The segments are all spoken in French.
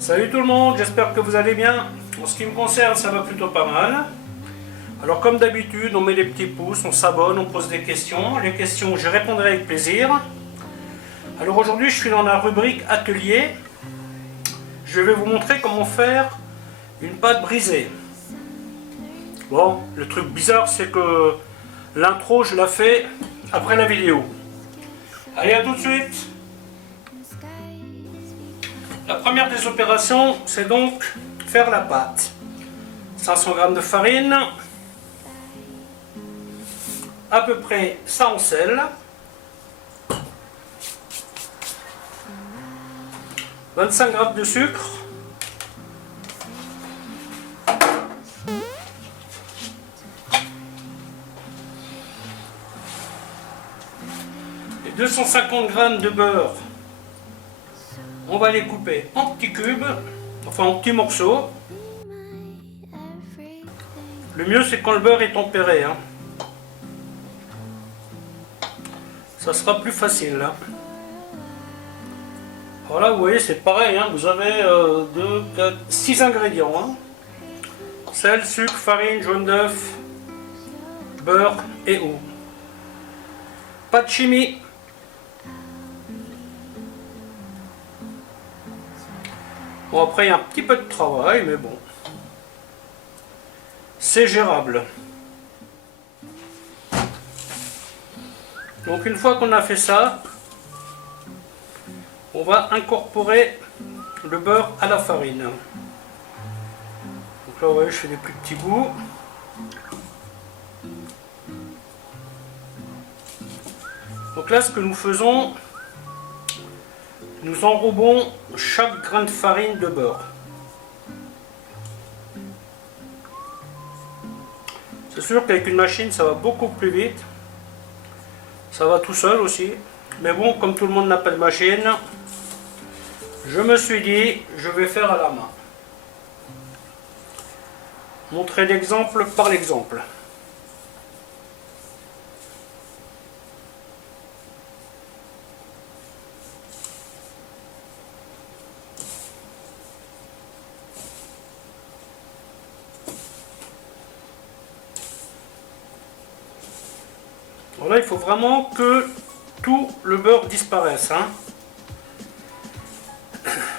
Salut tout le monde, j'espère que vous allez bien. En ce qui me concerne, ça va plutôt pas mal. Alors comme d'habitude, on met les petits pouces, on s'abonne, on pose des questions. Les questions, je répondrai avec plaisir. Alors aujourd'hui, je suis dans la rubrique atelier. Je vais vous montrer comment faire une pâte brisée. Bon, le truc bizarre, c'est que l'intro, je la fais après la vidéo. Allez, à tout de suite. La première des opérations, c'est donc faire la pâte. 500 g de farine, à peu près 100 sel, 25 g de sucre, et 250 g de beurre. On va les couper en petits cubes, enfin en petits morceaux. Le mieux c'est quand le beurre est tempéré. Ça sera plus facile. Voilà, vous voyez, c'est pareil. Vous avez 2, 4, 6 ingrédients. Sel, sucre, farine, jaune d'œuf, beurre et eau. Pas de chimie. Bon, après, il y a un petit peu de travail, mais bon. C'est gérable. Donc, une fois qu'on a fait ça, on va incorporer le beurre à la farine. Donc là, vous voyez, je fais des plus petits bouts. Donc là, ce que nous faisons, nous enrobons chaque grain de farine de beurre. C'est sûr qu'avec une machine, ça va beaucoup plus vite. Ça va tout seul aussi. Mais bon, comme tout le monde n'a pas de machine, je me suis dit, je vais faire à la main. Montrer l'exemple par l'exemple. Voilà, il faut vraiment que tout le beurre disparaisse.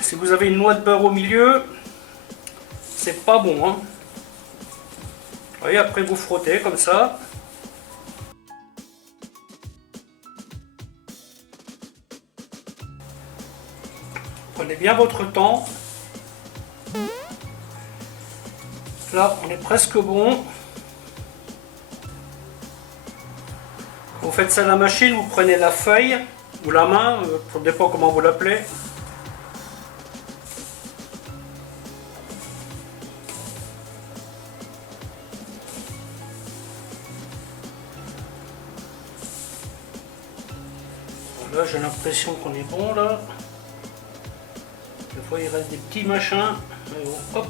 Si vous avez une noix de beurre au milieu, c'est pas bon. Vous voyez, après vous frottez comme ça. Prenez bien votre temps. Là, on est presque bon. Vous faites ça à la machine, vous prenez la feuille ou la main, ça dépend comment vous l'appelez. Là, j'ai l'impression qu'on est bon là. Des fois, il reste des petits machins. Mais bon, hop.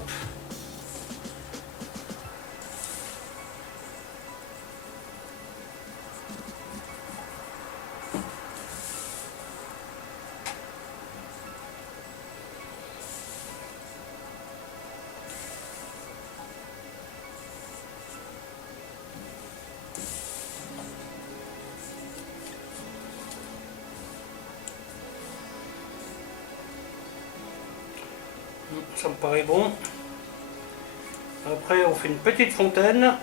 Ça me paraît bon. Après, on fait une petite fontaine.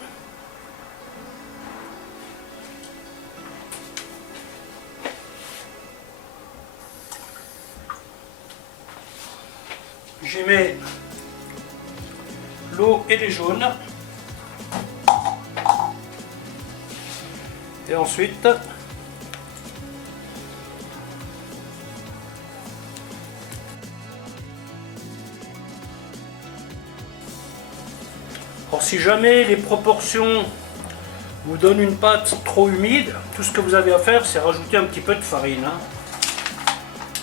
J'y mets l'eau et les jaunes. Et ensuite, alors si jamais les proportions vous donnent une pâte trop humide, tout ce que vous avez à faire, c'est rajouter un petit peu de farine.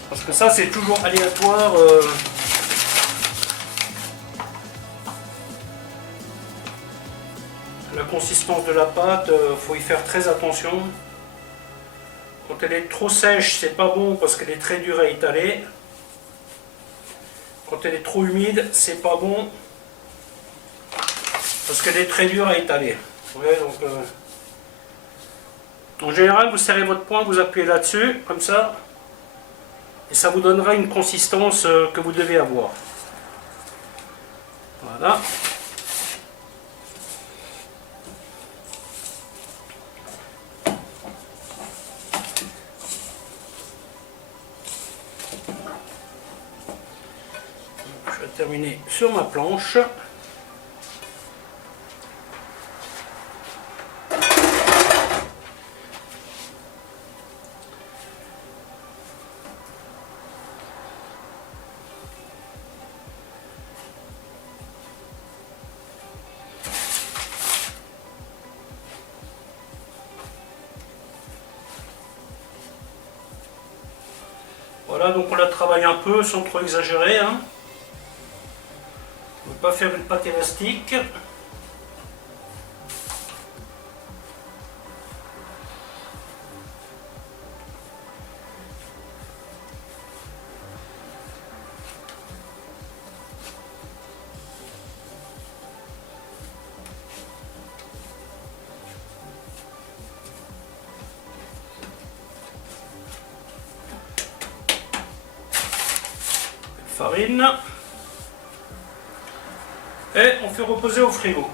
Parce que ça, c'est toujours aléatoire. La consistance de la pâte, faut y faire très attention. Quand elle est trop sèche, c'est pas bon parce qu'elle est très dure à étaler. Quand elle est trop humide, c'est pas bon. Parce qu'elle est très dure à étaler. Ouais, donc, en général, vous serrez votre poing, vous appuyez là-dessus, comme ça. Et ça vous donnera une consistance que vous devez avoir. Voilà. Je vais terminer sur ma planche. Voilà, donc on la travaille un peu sans trop exagérer. Hein. On ne peut pas faire une pâte élastique. Farine. Et on fait reposer au frigo.